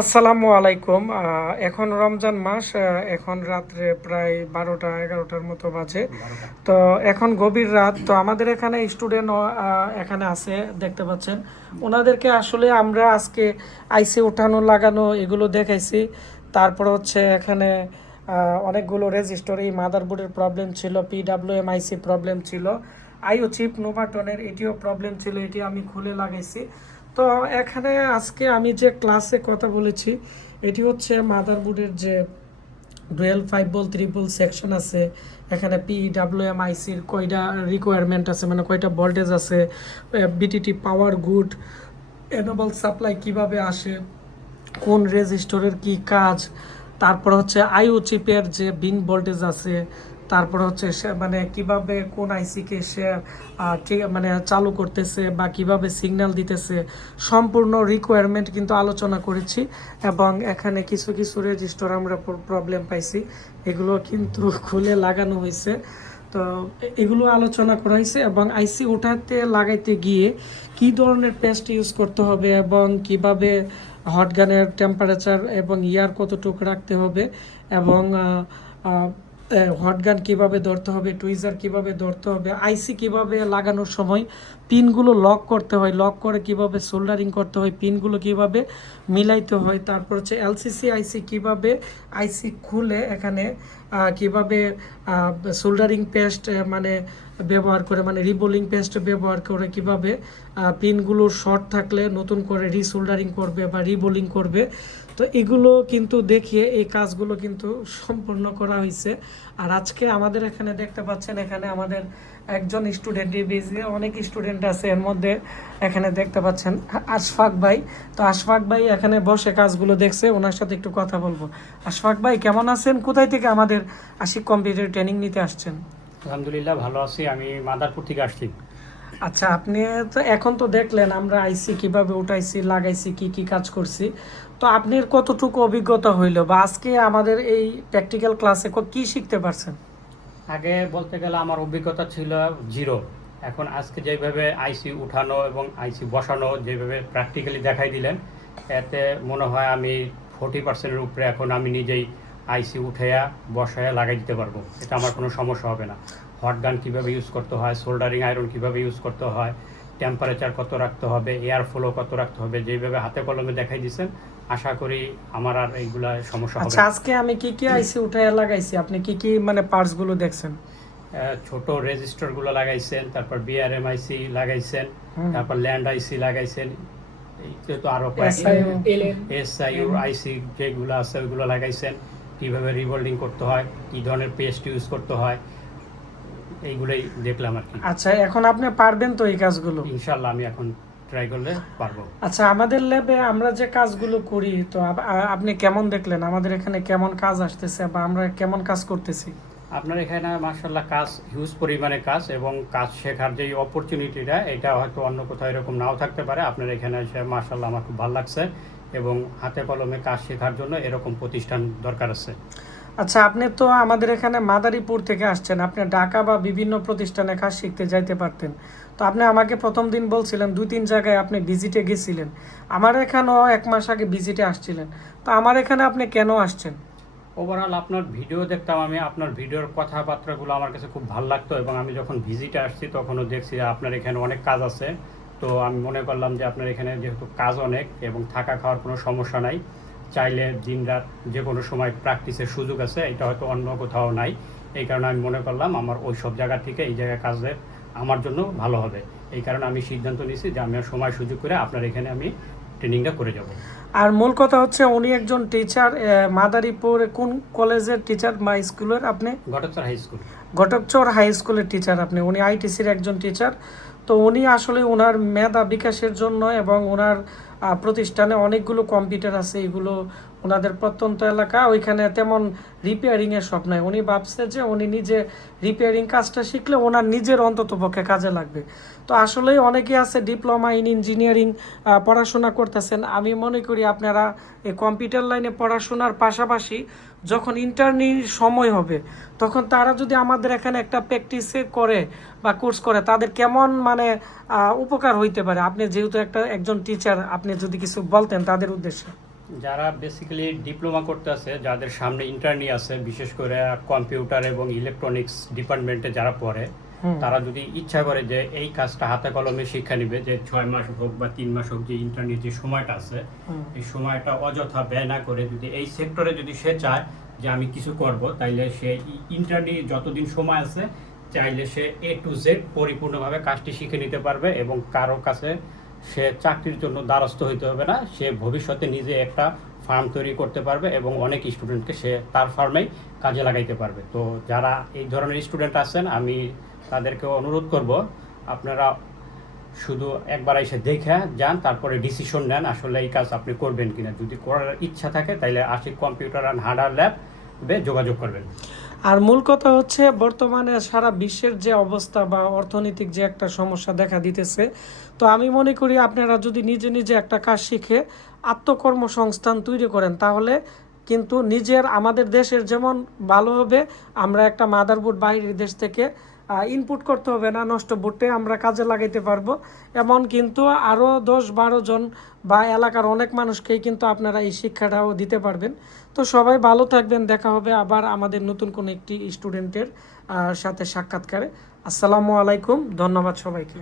আসসালামু আলাইকুম। এখন রমজান মাস। এখন রাত্রে প্রায় 12টা 11টার মতো বাজে। তো এখন গভীর রাত। তো আমাদের এখানে স্টুডেন্ট এখানে আছে, দেখতে পাচ্ছেন। ওনাদেরকে আসলে আমরা আজকে আইসি উঠানো লাগানো এগুলো দেখাইছি। তারপর হচ্ছে এখানে অনেকগুলো রেজিস্টার, এই মাদারবোর্ডের প্রবলেম ছিল, পিডাব্লিউএম আইসি প্রবলেম ছিল, আইও চিপ নোভাটনের এটিও প্রবলেম ছিল, এটি আমি খুলে লাগাইছি। তো এখানে আজকে আমি যে ক্লাসে কথা বলেছি এটি হচ্ছে মাদারবোর্ডের যে ডুয়েল 5 ভোল্ট 3 ভোল্ট সেকশন আছে, এখানে পিডাব্লিউএম আইসির কয়টা রিকোয়ারমেন্ট আছে, মানে কয়টা ভোল্টেজ আছে, বিটিটি পাওয়ার গুড, এনেবল সাপ্লাই কিভাবে আসে, কোন রেজিস্টরের কি কাজ, তারপর হচ্ছে আইও চিপের যে বিন ভোল্টেজ আছে, তারপর হচ্ছে সে মানে কিভাবে কোন আইসিকে সে ঠিক মানে চালু করতেছে বা কিভাবে সিগন্যাল দিতেছে, সম্পূর্ণ রিকোয়ারমেন্ট কিন্তু আলোচনা করেছি। এবং এখানে কিছু কিছু রেজিস্টার আমরা প্রবলেম পাইছি, এগুলো কিন্তু খুলে লাগানো হয়েছে। তো এগুলো আলোচনা করা হয়েছে এবং আইসি ওঠাতে লাগাইতে গিয়ে কি ধরনের পেস্ট ইউজ করতে হবে এবং কিভাবে হট গানের টেম্পারেচার এবং ইয়ার কতটুকু রাখতে হবে, এবং হট গান কীভাবে ধরতে হবে, টুইজার কিভাবে ধরতে হবে, আইসি কিভাবে লাগানোর সময় পিনগুলো লক করতে হয়, লক করে কিভাবে সোল্ডারিং করতে হয়, পিনগুলো কিভাবে মিলাইতে হয়, তারপর হচ্ছে এলসিসি আইসি কিভাবে আইসি খুলে এখানে কিভাবে সোল্ডারিং পেস্ট মানে ব্যবহার করে, মানে রিবোলিং পেস্ট ব্যবহার করে কিভাবে পিনগুলো শর্ট থাকলে নতুন করে রিসোল্ডারিং করবে বা রিবোলিং করবে। তো এগুলো কিন্তু দেখিয়ে এই কাজগুলো কিন্তু সম্পূর্ণ করা হয়েছে। আর আজকে আমাদের এখানে দেখতে পাচ্ছেন, এখানে আমাদের একজন স্টুডেন্ট, বিজি অনেক স্টুডেন্ট আছে এর মধ্যে, এখানে দেখতে পাচ্ছেন আশফাক ভাই। তো আশফাক ভাই এখানে বসে কাজগুলো দেখছে, ওনার সাথে একটু কথা বলবো। আশফাক ভাই কেমন আছেন? কোথায় থেকে আমাদের আশিক কম্পিউটার ট্রেনিং নিতে আসছেন? আলহামদুলিল্লাহ ভালো আছি। আমি মাদারপুর থেকে আসছি। আচ্ছা, আপনি তো এখন তো দেখলেন আমরা আইসি কিভাবে উঠাইছি, লাগাইছি, কি কি কাজ করছি। তো আপনার কতটুকু অভিজ্ঞতা হইলো, বা আজকে আমাদের এই প্র্যাকটিক্যাল ক্লাসে কি শিখতে পারছেন? আগে বলতে গেলে আমার অভিজ্ঞতা ছিল জিরো। এখন আজকে যেভাবে আইসি উঠানো এবং আইসি বসানো যেভাবে প্র্যাকটিক্যালি দেখাই দিলেন, এতে মনে হয় আমি 40%-এর উপরে এখন আমি নিজেই আইসি উঠাইয়া বসায়া লাগাই দিতে পারবো। এটা আমার কোনো সমস্যা হবে না। হট গান কীভাবে ইউজ করতে হয়, সোল্ডারিং আয়রন কীভাবে ইউজ করতে হয়, টেম্পারেচার কত রাখতে হবে, এয়ার ফ্লো কত রাখতে হবে, যেভাবে হাতে কলমে দেখাই দিয়েছেন, আশা করি আমার আর এইগুলা সমস্যা হবে আচ্ছা, না। আজকে আমি কি কি আইসি উঠাইয়া লাগাইছি, আপনি কি কি মানে পার্টস গুলো দেখছেন? ছোট রেজিস্টারগুলো লাগাইছেন, তারপর বিআরএম আইসি লাগাইছেন, হুম। তারপর ল্যান্ড আইসি লাগাইছেন, এই তো আরও এসআইও। এসআইউ আইসি যেগুলো আছে ওইগুলো লাগাইছেন, কীভাবে রিবোল্ডিং করতে হয়, কী ধরনের পেস্ট ইউজ করতে হয়, এইগুলোই দেখলাম আর কি। আচ্ছা, এখন আপনি পারবেন তো এই কাজগুলো? ইনশাল্লাহ আমি এখন ট্রাই করলে পারবো। আচ্ছা, আমাদের ল্যাবে আমরা যে কাজগুলো করি, তো আপনি কেমন দেখলেন আমাদের এখানে কেমন কাজ আসতেছে বা আমরা কেমন কাজ করতেছি? আপনার এখানে মার্শাল্লাহ কাজ হিউজ পরিমাণে কাজ, এবং কাজ শেখার যে অপরচুনিটিটা, এটা হয়তো অন্য কোথাও এরকম নাও থাকতে পারে। আপনার এখানে এসে মার্শাল্লাহ আমার খুব ভালো লাগছে, এবং হাতে কলমে কাজ শেখার জন্য এরকম প্রতিষ্ঠান দরকার আছে। আচ্ছা, আপনি তো আমাদের এখানে মাদারীপুর থেকে আসছেন, আপনি ঢাকা বা বিভিন্ন প্রতিষ্ঠানে কাজ শিখতে যাইতে পারতেন। তো আপনি আমাকে প্রথম দিন বলছিলেন 2-3 জায়গায় আপনি ভিজিটে গেছিলেন, আমার এখানেও 1 মাস আগে ভিজিটে আসছিলেন। তো আমার এখানে আপনি কেন আসছেন? ওভারঅল আপনার ভিডিও দেখতাম আমি, আপনার ভিডিওর কথাবার্তাগুলো আমার কাছে খুব ভালো লাগতো, এবং আমি যখন ভিজিটে আসছি তখনও দেখছি যে আপনার এখানে অনেক কাজ আছে। তো আমি মনে করলাম যে আপনার এখানে যেহেতু কাজ অনেক এবং থাকা খাওয়ার কোনো সমস্যা নাই, চাইলে দিনরাত যে কোনো সময় প্র্যাকটিসের সুযোগ আছে, এটা হয়তো অন্য কোথাও নাই। এই কারণে আমি মনে করলাম আমার ওই সব জায়গা থেকে এই জায়গায় কাজের আমার জন্য ভালো হবে। এই কারণে আমি সিদ্ধান্ত নিয়েছি যে আমি সময় সুযোগ করে আপনার এখানে আমি ট্রেনিংটা করে যাব। আর মূল কথা হচ্ছে উনি একজন টিচার, মাদারীপুর কোন কলেজের টিচার বা স্কুলের আপনি? ঘটকচর হাই স্কুল। ঘটকচর হাই স্কুলের টিচার আপনি, উনি আইটিসির একজন টিচার। তো উনি আসলে ওনার মেধা বিকাশের জন্য এবং ওনার প্রতিষ্ঠানে অনেকগুলো কম্পিউটার আছে, এগুলো ওনাদের প্রত্যন্ত এলাকা, ওইখানে তেমন রিপেয়ারিংয়ের শখ নয়। উনি ভাবছে যে উনি নিজে রিপেয়ারিং কাজটা শিখলে ওনার নিজের অন্তত পক্ষে কাজে লাগবে। তো আসলেই অনেকে আছে ডিপ্লোমা ইন ইঞ্জিনিয়ারিং পড়াশোনা করতেছেন। আমি মনে করি আপনারা এই কম্পিউটার লাইনে পড়াশোনার পাশাপাশি যখন ইন্টার্নির সময় হবে, তখন তারা যদি আমাদের এখানে একটা প্র্যাকটিসে করে বা কোর্স করে, তাদের কেমন মানে উপকার হইতে পারে, আপনি যেহেতু একজন টিচার, আপনি যদি কিছু বলতেন তাদের উদ্দেশ্যে। যারা বেসিক্যালি ডিপ্লোমা করতে আছে, যাদের সামনে ইন্টার্নি আছে, বিশেষ করে কম্পিউটার এবং ইলেকট্রনিক্স ডিপার্টমেন্টে যারা পড়ে, হুম। তারা যদি ইচ্ছা করে যে এই কাজটা হাতে কলমে শিক্ষা নিবে, যে 6 মাস হোক বা 3 মাস হোক, যে ইন্টার্নির যে সময়টা আছে, এই সময়টা অযথা ব্যয় না করে যদি এই সেক্টরে যদি সে চায় যে আমি কিছু করব, তাইলে সে ইন্টার্নি যতদিন সময় আছে চাইলে সে A to Z পরিপূর্ণভাবে কাজটি শিখে নিতে পারবে এবং কারো কাছে সে চাকরির জন্য দ্বারস্থ হইতে হবে না। সে ভবিষ্যতে নিজে একটা ফার্ম তৈরি করতে পারবে এবং অনেক স্টুডেন্টকে সে তার ফার্মেই কাজে লাগাইতে পারবে। তো যারা এই ধরনের স্টুডেন্ট আছেন, আমি তাদেরকে অনুরোধ করব, আপনারা শুধু একবার এসে দেখে যান, তারপরে ডিসিশন নেন আসলে এই কাজ আপনি করবেন কিনা। যদি করার ইচ্ছা থাকে তাহলে আশিক কম্পিউটার অ্যান্ড হার্ডওয়্যার ল্যাবে যোগাযোগ করবেন। আর মূল কথা হচ্ছে বর্তমানে সারা বিশ্বের যে অবস্থা বা অর্থনৈতিক যে একটা সমস্যা দেখা দিতেছে, তো আমি মনে করি আপনারা যদি নিজে নিজে একটা কাজ শিখে আত্মকর্মসংস্থান তৈরি করেন, তাহলে কিন্তু নিজের আমাদের দেশের যেমন ভালো হবে, আমরা একটা মাদারবোর্ড বাইরের দেশ থেকে ইনপুট করতে হবে না, নষ্ট বোর্ডে আমরা কাজে লাগাইতে পারবো। এমন কিন্তু আরও 10-12 জন বা এলাকার অনেক মানুষকেই কিন্তু আপনারা এই শিক্ষাটাও দিতে পারবেন। তো সবাই ভালো থাকবেন, দেখা হবে আবার আমাদের নতুন কোনো একটি স্টুডেন্টের সাথে সাক্ষাৎকারে। আসসালামু আলাইকুম, ধন্যবাদ সবাইকে।